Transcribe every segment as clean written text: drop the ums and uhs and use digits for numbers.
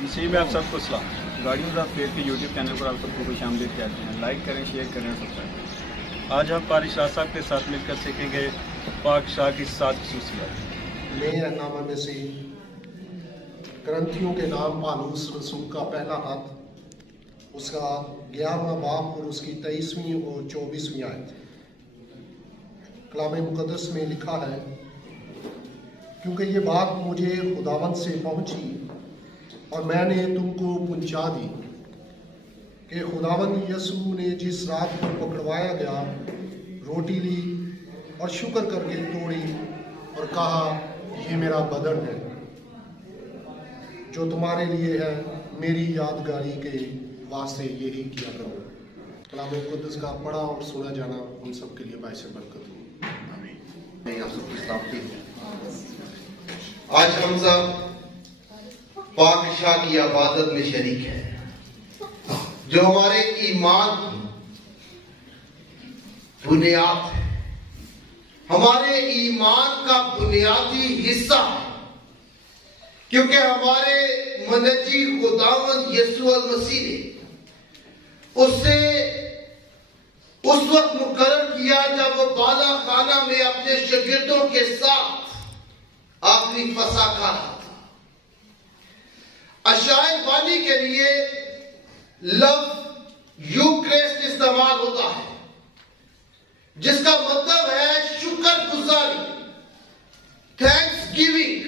مسیح میں آپ سب کو سلام۔ گارڈینز آف فیتھ کے یوٹیوب چینل پر آپ سب کو خوش آمدید کہتے ہیں۔ لائک کریں، شیئر کریں، سبسکرائب کریں۔ آج ہم پارش شاہ صاحب کے ساتھ مل کر سیکھیں گے پاک شاہ کی 7 خصوصیات۔ میں نامہ مسیح کرنتھیوں کے نام پالوس رسول کا پہلا خط، اس کا 11واں باب اور اس کی 23ویں اور 24ویں آیت۔ کلام مقدس میں لکھا ہے، کیونکہ یہ بات مجھے خداوند سے پہنچی اور میں نے تم کو پہنچا دی کہ خداوند یسوع نے جس رات کو پکڑوایا گیا روٹی لی اور شکر کر کے توڑی اور کہا، یہ میرا بدن ہے جو تمہارے لیے ہے، میری یادگاری کے واسطے یہی کیا کرو۔ کلام مقدس کا پڑھا اور سنا جانا ہم سب کے لیے باعث برکت ہو۔ آمین۔ میں آپ سب کی سلامتی ہوں۔ آج ہم سب پاک شاہ کی عبادت میں شریک ہیں، جو ہمارے ایمان کی بنیاد ہے، ہمارے ایمان کا بنیادی حصہ ہے، کیونکہ ہمارے منجی خداوند یسوع المسیح نے اس سے اس وقت مقرر کیا جب وہ بالا خانہ میں اپنے شاگردوں کے ساتھ آخری فسح کھا رہا تھا۔ اشعیاء بانی کے لیے لفظ یوکریسٹ استعمال ہوتا ہے، جس کا مطلب ہے شکر گزاری، تھینکس گیونگ۔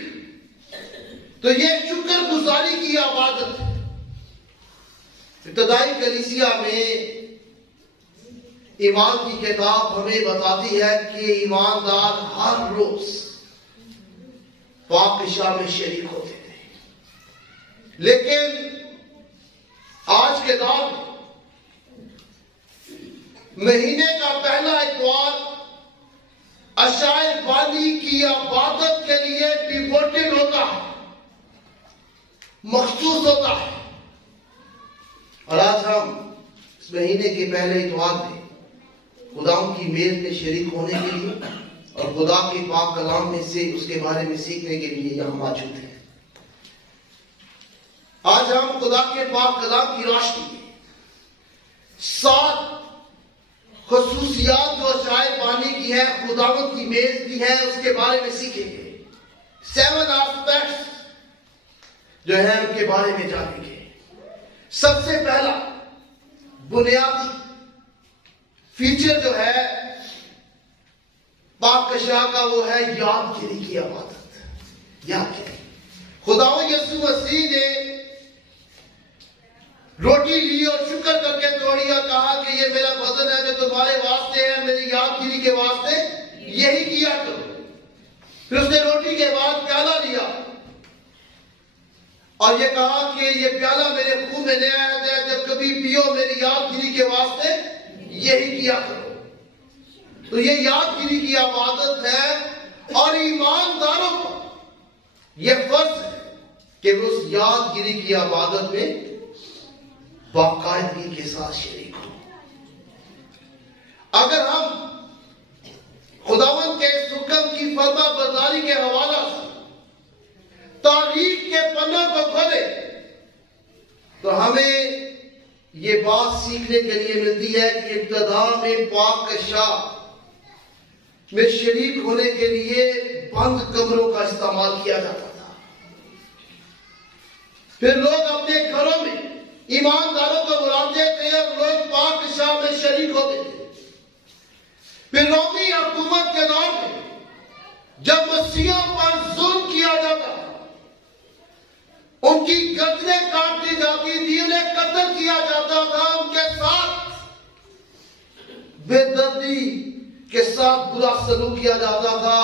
تو یہ شکر گزاری کی عبادت ہے۔ ابتدائی کلیسیا میں ایمان کی کتاب ہمیں بتاتی ہے کہ ایماندار ہر روز پاک شاہ میں شریک ہوتے تھے، لیکن آج کے دور مہینے کا پہلا اتوار اشعیاء بانی کی عبادت کے لیے ڈیووٹڈ ہوتا ہے، مخصوص ہوتا ہے۔ اور آج ہم اس مہینے کے پہلے اتوار میں خداوند کی میز میں شریک ہونے کے لیے اور خدا کے پاک کلام میں سے اس کے بارے میں سیکھنے کے لیے یہاں موجود ہیں۔ آج ہم خدا کے پاک کلام کی روشنی میں 7 خصوصیات جو اشعیاء بانی کی ہے، خداوند کی میز بھی ہے، اس کے بارے میں سیکھیں گے۔ 7 آسپیکٹس جو ہیں ان کے بارے میں جانیں گے۔ سب سے پہلا بنیادی فیچر جو ہے پاک شاہ کا، وہ ہے یادگیری کی عبادت۔ یادگیری۔ خداوند یسوع مسیح نے روٹی لی اور شکر کر کے توڑی اور کہا کہ یہ میرا بدن ہے جو تمہارے واسطے ہے، میری یادگیری کے واسطے یہی کیا کرو۔ پھر اس نے روٹی کے بعد پیالہ لیا اور یہ کہا کہ یہ پیالہ میرے خون میں نیا ہے، جب کبھی پیو میری یادگیری کے واسطے یہی کیا کرو۔ تو یہ یادگیری کی عبادت ہے، اور ایمانداروں کو یہ فرض ہے کہ وہ اس یادگیری کی عبادت میں باقاعدگی کے ساتھ شریک ہو۔ اگر ہم خداوند کے اس حکم کی فرما برداری کے حوالہ سے تاریخ کے پنوں کو کھولے تو ہمیں یہ بات سیکھنے کے لیے ملتی ہے کہ ابتدا میں پاک شاہ میں شریک ہونے کے لیے بند کمروں کا استعمال کیا جاتا تھا۔ پھر لوگ اپنے گھروں میں ایمانداروں کو بلاتے تھے اور لوگ پاک شاہ میں شریک ہوتے تھے۔ پھر رومی حکومت کے دور میں جب مسیحوں پر ظلم کیا جاتا، ان کی گردنیں کاٹ دی جاتی تھی، انہیں قتل کیا جاتا تھا، ان کے ساتھ بے دردی کے ساتھ برا سلوک کیا جاتا تھا،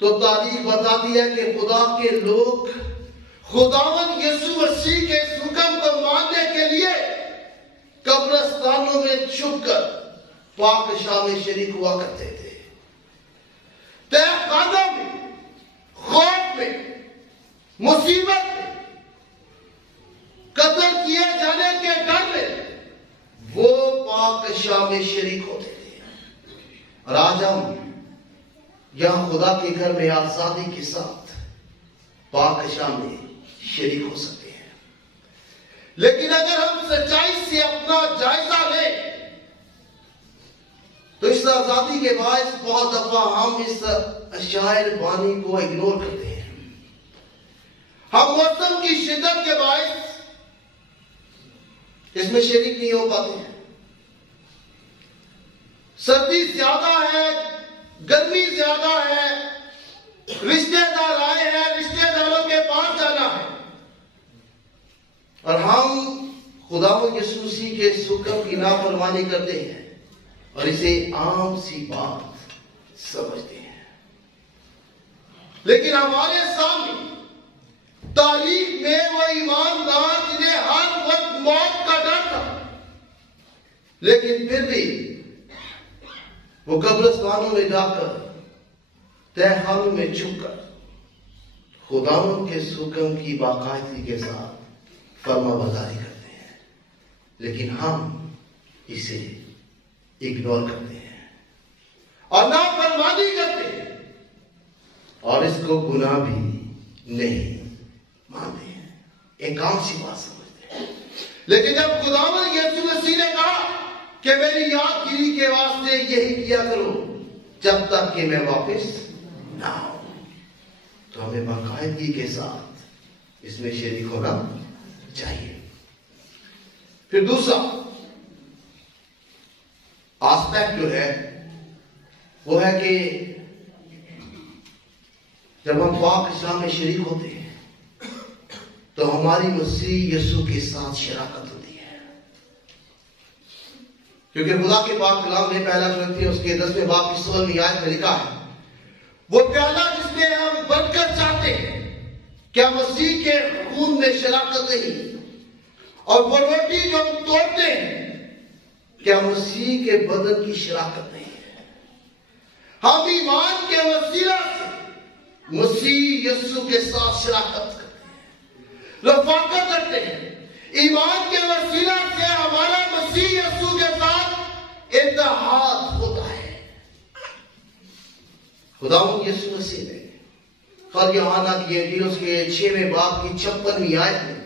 تو تاریخ بتاتی ہے کہ خدا کے لوگ خداوند یسوع مسیح کے اس حکم کو ماننے کے لیے قبرستانوں میں چھپ کر پاک شاہ میں شریک ہوا کرتے تھے۔ تہہ خانوں میں، خوف میں، مصیبت میں، قتل کیے جانے کے ڈر میں وہ پاک شاہ میں شریک ہوتے تھے۔ اور آج ہم یہاں خدا کے گھر میں آزادی کے ساتھ پاک شاہ میں شریک ہو سکتے ہیں. لیکن اگر ہم سچائی سے اپنا جائزہ لیں تو اس آزادی کے باعث بہت دفعہ ہم اس شاعر بانی کو اگنور کرتے ہیں. ہم موسم کی شدت کے باعث اس میں شریک نہیں ہو پاتے ہیں. سردی زیادہ ہے، گرمی زیادہ ہے، رشتے دار آئے ہیں، رشتے داروں کے پاس جانا ہے، اور ہم خداوند یسوع مسیح کے حکم کی نافرمانی کرتے ہیں اور اسے عام سی بات سمجھتے ہیں. لیکن ہمارے سامنے تاریخ میں وہ ایماندار جنہیں ہر وقت موت کا ڈر تھا، لیکن پھر بھی وہ قبرستانوں میں جا کر تہ خانوں میں چھپ کر خداوند کے حکم کی باقاعدگی کے ساتھ فرما برداری کرتے ہیں. لیکن ہم اسے اگنور کرتے ہیں اور نافرمانی کرتے ہیں اور اس کو گناہ بھی نہیں مانتے ہیں، ایک عام سی بات سمجھتے ہیں. لیکن جب خداوند یسوع مسیح نے کہا کہ میری یادگیری کے واسطے یہی کیا کرو جب تک کہ میں واپس نہ آؤں، تو ہمیں باقاعدگی کے ساتھ اس میں شریک ہونا چاہیے. پھر دوسرا آسپیکٹ جو ہے وہ ہے کہ جب ہم پاک اسلام میں شریک ہوتے ہیں تو ہماری مسیح یسوع کے ساتھ شراکت ہوتی ہے. کیونکہ خدا کے پاک کلام میں پہلا کرنتھیوں اس کے 10ویں باب کی 16ویں آیت میں لکھا ہے وہ پیالہ جس میں ہم برکت چاہتے ہیں کیا مسیح کے خون میں شراکت نہیں، اور وہ روٹی جو ہم توڑتے ہیں کیا مسیح کے بدن کی شراکت نہیں ہے. ہم ایمان کے وسیلہ سے مسیح یسوع کے ساتھ شراکت کرتے ہیں، رفاقت رکھتے ہیں. ایمان کے وسیلہ سے ہمارا مسیح یسوع کے ساتھ اتحاد ہوتا ہے. خداوند یسوع مسیح نے خط یوحنا کی انجیل اس کے 6ویں باب کی 56ویں آیت میں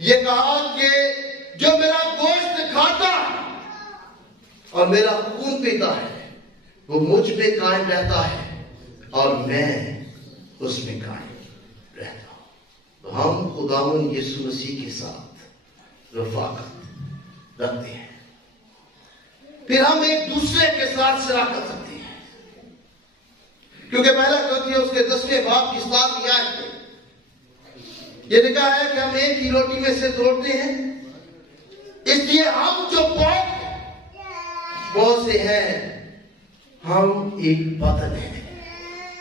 یہ کہا کہ جو میرا گوشت کھاتا ہے اور میرا خون پیتا ہے وہ مجھ پہ قائم رہتا ہے اور میں اس میں قائم رہتا ہوں. تو ہم خداوند یسوع مسیح کے ساتھ رفاقت رکھتے ہیں. پھر ہم ایک دوسرے کے ساتھ شراکت رکھتے ہیں، کیونکہ پہلا کرنتھیوں اس کے 10ویں باب کی 7ویں آیت میں یہ لکھا ہے کہ ہم ایک ہی روٹی میں سے توڑتے ہیں، اس لیے ہم جو بہت سے ہیں ہم ایک بدن ہیں،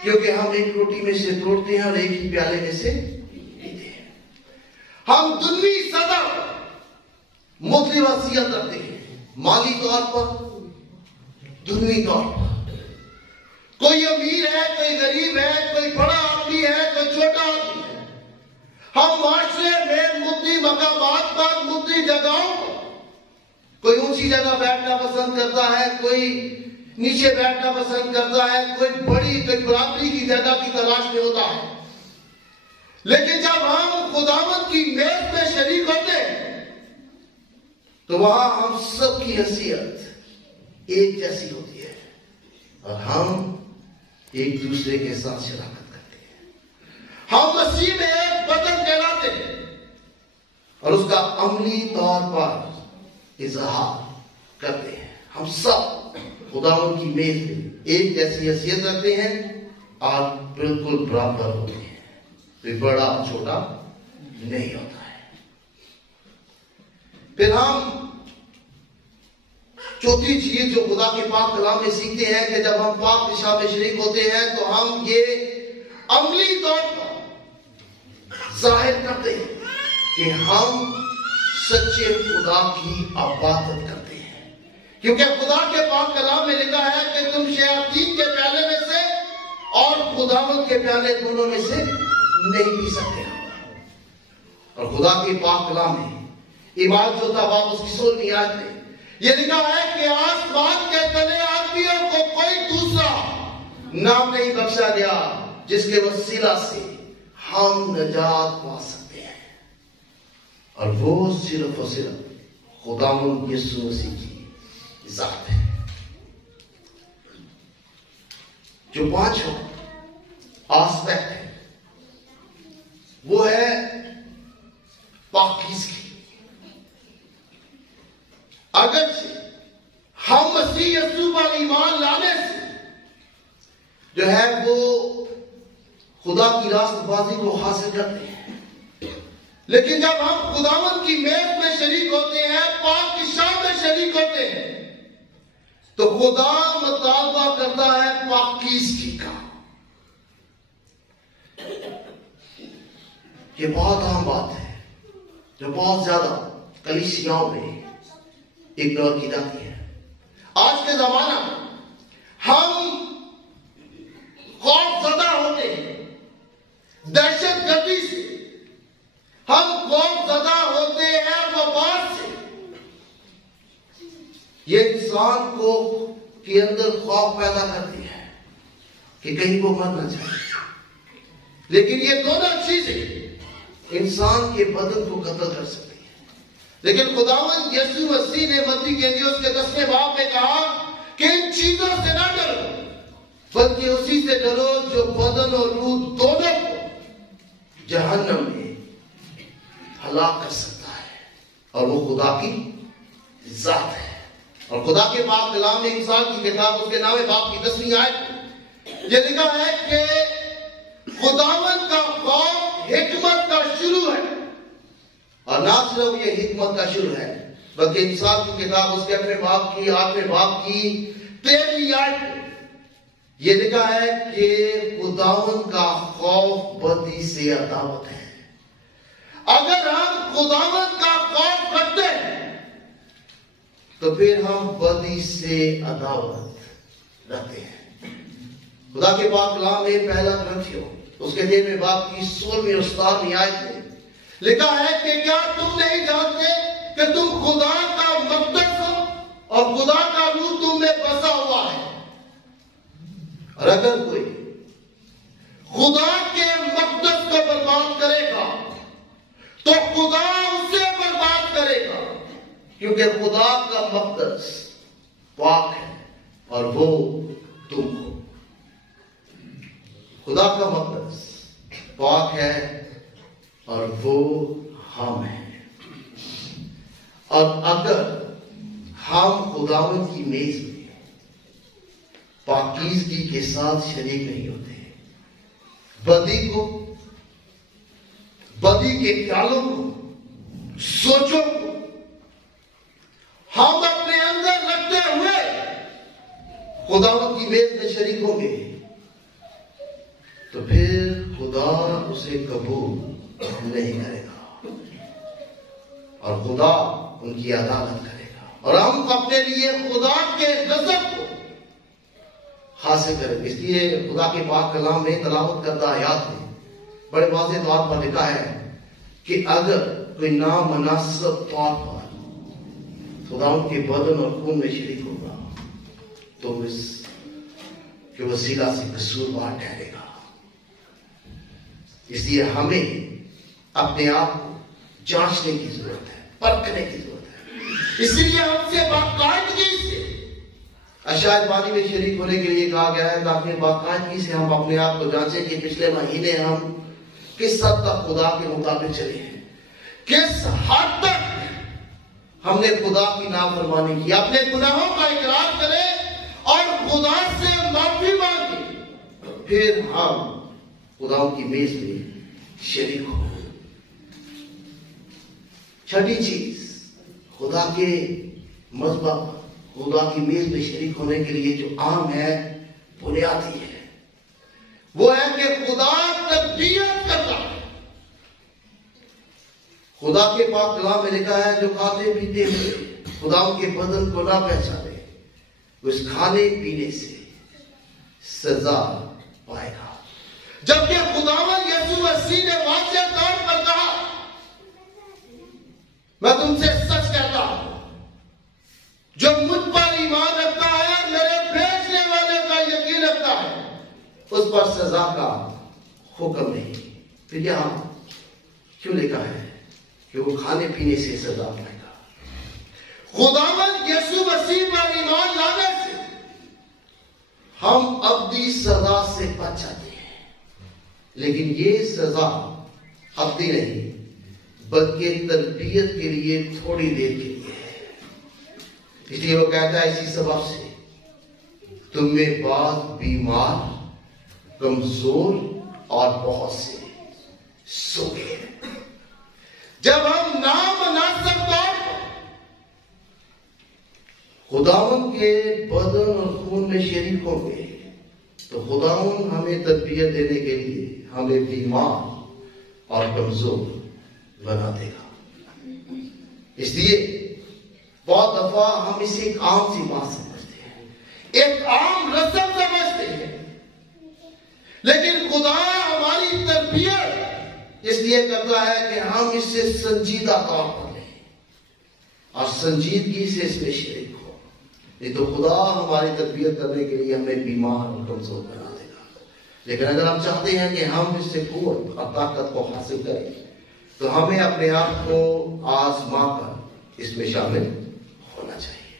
کیونکہ ہم ایک روٹی میں سے توڑتے ہیں اور ایک ہی پیالے میں سے پیتے ہیں. ہم دنوی سطح پر مختلف وصیت رکھتے ہیں، مالی طور پر، دنوی طور پر. کوئی امیر ہے، کوئی غریب ہے، کوئی بڑا آدمی ہے، کوئی چھوٹا آدمی ہے. ہم معاشرے میں مختلف مقامات پر، مختلف جگہوں پر، کوئی اونچی جگہ بیٹھنا پسند کرتا ہے، کوئی نیچے بیٹھنا پسند کرتا ہے، کوئی بڑی کوئی برابری کی جگہ کی تلاش میں ہوتا ہے. لیکن جب ہم خداوند کی میز میں شریک ہوتے ہیں تو وہاں ہم سب کی حیثیت ایک جیسی ہوتی ہے اور ہم ایک دوسرے کے ساتھ شراکت کرتے ہیں. ہم مسیح میں ایک بدن کہلاتے ہیں اور اس کا عملی طور پر اظہار کرتے ہیں. ہم سب خداوند کی میز میں ایک جیسی حیثیت رکھتے ہیں اور بالکل برابر ہوتے ہیں، کوئی بڑا چھوٹا نہیں ہوتا ہے. پھر ہم چوتھی چیز جو خدا کے پاک کلام میں سیکھتے ہیں کہ جب ہم پاک دشا میں شریک ہوتے ہیں تو ہم یہ عملی طور پر ظاہر کرتے ہیں کہ ہم سچے خدا کی عبادت کرتے ہیں. کیونکہ خدا کے پاک کلام میں لکھا ہے کہ تم شیاطین کے پیالے میں سے اور خداوند کے پیالے دونوں میں سے نہیں پی سکتے. اور خدا کے پاک کلام میں ایمان جو تھا باب اس کی 16ویں آیت میں یہ لکھا ہے کہ آسمان کے تلے آدمیوں کو کوئی دوسرا نام نہیں بخشا گیا جس کے وسیلہ سے ہم نجات پا سکتے ہیں. اور وہ صرف اور صرف خداوند یسوع مسیح کی ذات ہے. جو پانچوں آسپیکٹ ہے وہ ہے پاکیزگی. اگرچہ ہم مسیح یسوع پر ایمان لانے سے جو ہے وہ خدا کی راست بازی کو حاصل کرتے ہیں، لیکن جب ہم خداوند کی میز میں شریک ہوتے ہیں، پاک کی شام میں شریک ہوتے ہیں، تو خدا مطالبہ کرتا ہے پاکیزگی کا. یہ بہت اہم بات ہے جو بہت زیادہ کلیسیاؤں میں اگنور کی جاتی ہے. آج کے زمانہ میں ہم خوف زدہ ہوتے ہیں، دہشت گردی سے ہم خوف زدہ ہوتے ہیں، وبا سے. یہ انسان کو کے اندر خوف پیدا کرتی ہے کہ کہیں وہ مر نہ جائے. لیکن یہ دونوں چیزیں انسان کے بدن کو قتل کر سکتی ہیں. لیکن خداوند یسوع مسیح نے متی کے لیے اس کے 10ویں باب میں کہا کہ ان چیزوں سے نہ ڈرو، بلکہ اسی سے ڈرو جو بدن اور روح دونوں کو جہنم میں ہلاک کر سکتا ہے، اور وہ خدا کی ذات ہے. اور خدا کے پاک کلام میں انسان کی کتاب اس کے 9ویں باب کی 10ویں آیت یہ لکھا ہے کہ خداوند کا خوف حکمت کا شروع ہے. اور نہ صرف یہ حکمت کا شروع ہے بلکہ انسان کی کتاب اس کے 8ویں باب کی 8ویں باب کی 13ویں آیت یہ لکھا ہے کہ خداوند کا خوف بدی سے عداوت ہے. اگر ہم خداوند کا خوف کرتے ہیں تو پھر ہم بدی سے عداوت رکھتے ہیں. خدا کے پاک کلام میں پہلا گرنتھیوں اس کے 13ویں باب کی 16ویں اور 17ویں آیت میں لکھا ہے کہ کیا تم نہیں جانتے کہ تم خدا کا مقدس ہو اور خدا کا روح تم میں بسا ہوا ہے. اور اگر کوئی خدا کے مقدس کو برباد کرے گا تو خدا اسے برباد کرے گا، کیونکہ خدا کا مقدس پاک ہے اور وہ تم ہو. خدا کا مقدس پاک ہے اور وہ ہم ہیں. اور اگر ہم خداوند کی میز میں پاکیزگی کے ساتھ شریک نہیں ہوتے، بدی کے خیالوں کو، سوچوں کو ہم اپنے اندر رکھتے ہوئے خداوند کی میز میں شریک ہوں گے، تو پھر خدا اسے قبول نہیں کرے گا اور خدا ان کی عدالت کرے گا، اور ہم اپنے لیے خدا کے غضب کو حاصل کریں. اس لیے خدا کے پاک کلام میں تلاوت کردہ آیات میں بڑے واضح طور پر لکھا ہے کہ اگر کوئی نامناسب طور پر خداوند کے بدن اور خون میں شریک ہوگا تو اس کے وسیلہ سے قصوروار ٹھہرے گا. اس لیے ہمیں اپنے آپ کو جانچنے کی ضرورت ہے، پرکھنے کی ضرورت ہے. اس لیے ہم سے باقاعدگی سے اشعیا بانی میں شریک ہونے کے لیے کہا گیا ہے تاکہ باقاعدگی سے ہم اپنے آپ کو جانچیں کہ پچھلے مہینے ہم کس حد تک خدا کے مطابق چلے ہیں، کس حد تک ہم نے خدا کی نافرمانی کی. اپنے گناہوں کا اقرار کریں اور خدا سے معافی مانگیں، پھر ہم خدا کی میز میں شریک ہو. چھٹی چیز خدا کے مذبح، خدا کی میز میں شریک ہونے کے لیے جو عام ہے، بنیادی ہے، وہ ہے کہ خدا تربیت کرتا ہے. خدا کے پاک کلام میں لکھا ہے جو کھاتے پیتے ہوئے خدا کے بدن کو نہ پہچانے اس کھانے پینے سے سزا پائے گا. جبکہ خداوند یسوع مسیح نے واضح طور پر کہا، میں تم سے سچ کہتا ہوں جو مجھ پر ایمان رکھتا ہے، میرے بھیجنے والے کا یقین رکھتا ہے، اس پر سزا کا حکم نہیں. پھر یہاں کیوں لکھا ہے کہ وہ کھانے پینے سے سزا پائے گا۔ خداوند یسوع مسیح پر ایمان لانے سے ہم ابدی سزا سے بچ جاتے ہیں، لیکن یہ سزا ابدی نہیں بلکہ تربیت کے لیے تھوڑی دیر کے لیے ہے۔ اس لیے وہ کہتا ہے اسی سبب سے تم میں بعض بیمار، کمزور اور بہت سے سو گئے۔ جب ہم نامناسب طور پر خداوند کے بدن اور خون میں شریک ہوں گے تو خداوند ہمیں تربیت دینے کے لیے ہمیں بیمار اور کمزور بنا دے گا۔ اس لیے بہت دفعہ ہم اسے ایک عام سی بات سمجھتے ہیں، ایک عام رسم سمجھتے ہیں، لیکن خدا ہماری تربیت اس لیے کرتا ہے کہ ہم اس سے سنجیدہ طور پر لیں اور سنجیدگی سے اس میں شریک ہو، نہیں تو خدا ہماری تربیت کرنے کے لیے ہمیں بیمار اور کمزور بنا دے گا۔ لیکن اگر ہم چاہتے ہیں کہ ہم اس سے قوت اور طاقت کو حاصل کریں تو ہمیں اپنے آپ کو آزما کر اس میں شامل ہونا چاہیے۔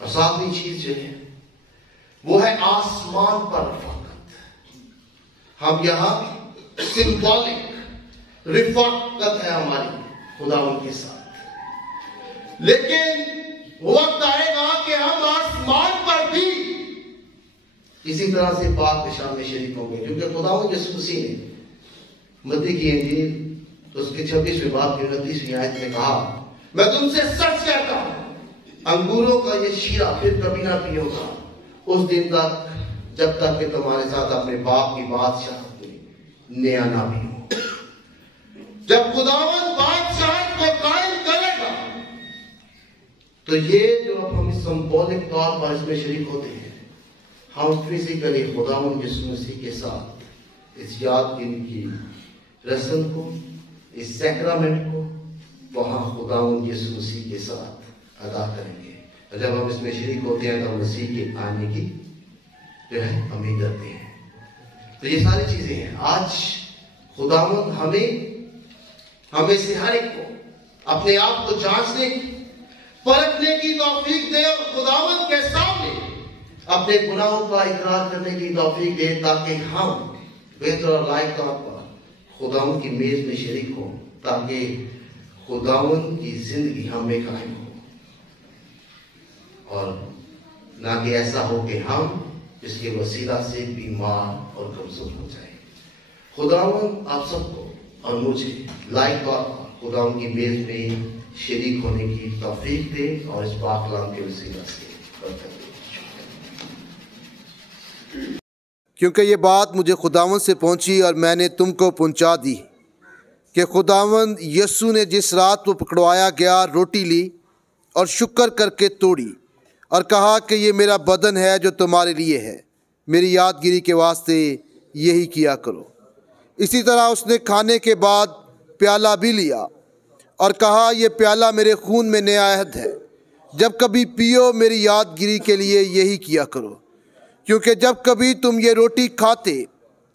اور ساتویں چیز جو ہے وہ ہے آسمان پر رفاقت۔ ہم یہاں سمبولک رفاقت ہے ہماری خداوند کے ساتھ، لیکن وقت آئے گا کہ ہم آسمان پر بھی اسی طرح سے پاک پیشاب میں شریک ہوں گے، کیونکہ خداوند یسوع مسیح نے متی کی انجیل تو اس کے 26ویں باب کی 29ویں آیت میں کہا، میں تم سے سچ کہتا ہوں انگوروں کا یہ شیرہ پھر کبھی نہ پیو گا اس دن تک جب تک کہ تمہارے ساتھ اپنے باپ کی بادشاہت میں نیا نہ بھی ہو۔ جب خداوند بادشاہت کو قائم کرے گا تو یہ جو اب ہم سمبولک طور پر اس میں شریک ہوتے ہیں، ہم فزیکلی خداوند یسوع مسیح کے ساتھ اس یادگیری کی رسم کو، اس سیکرامنٹ کو وہاں خداوند یسوع مسیح کے ساتھ ادا کریں گے۔ اور جب ہم اس میں شریک ہوتے ہیں تو مسیح کے آنے کی جو ہے امید کرتے ہیں۔ تو یہ ساری چیزیں ہیں۔ آج خداوند ہمیں سے ہر ایک کو اپنے آپ کو جانچنے کی، پرکھنے کی توفیق دے اور خداوند کے سامنے اپنے گناہوں کا اقرار کرنے کی توفیق دے، تاکہ ہم بہتر اور لائق طور پر خداوند کی میز میں شریک ہوں، تاکہ خداوند کی زندگی ہم میں قائم ہو، اور نہ کہ ایسا ہو کہ ہم اس کے وسیلہ سے بیمار اور کمزور ہو جائیں۔ خداوند آپ سب کو اور مجھے لائق طور پر خداوند کی میز میں شریک ہونے کی توفیق دے اور اس پاک کلام کے وسیلہ سے برکت دے۔ کیونکہ یہ بات مجھے خداوند سے پہنچی اور میں نے تم کو پہنچا دی کہ خداوند یسوع نے جس رات وہ پکڑوایا گیا روٹی لی اور شکر کر کے توڑی اور کہا کہ یہ میرا بدن ہے جو تمہارے لیے ہے، میری یادگیری کے واسطے یہی کیا کرو۔ اسی طرح اس نے کھانے کے بعد پیالہ بھی لیا اور کہا یہ پیالہ میرے خون میں نیا عہد ہے، جب کبھی پیو میری یادگیری کے لیے یہی کیا کرو۔ کیونکہ جب کبھی تم یہ روٹی کھاتے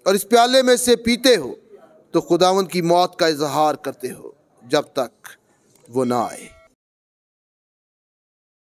اور اس پیالے میں سے پیتے ہو تو خداوند کی موت کا اظہار کرتے ہو جب تک وہ نہ آئے۔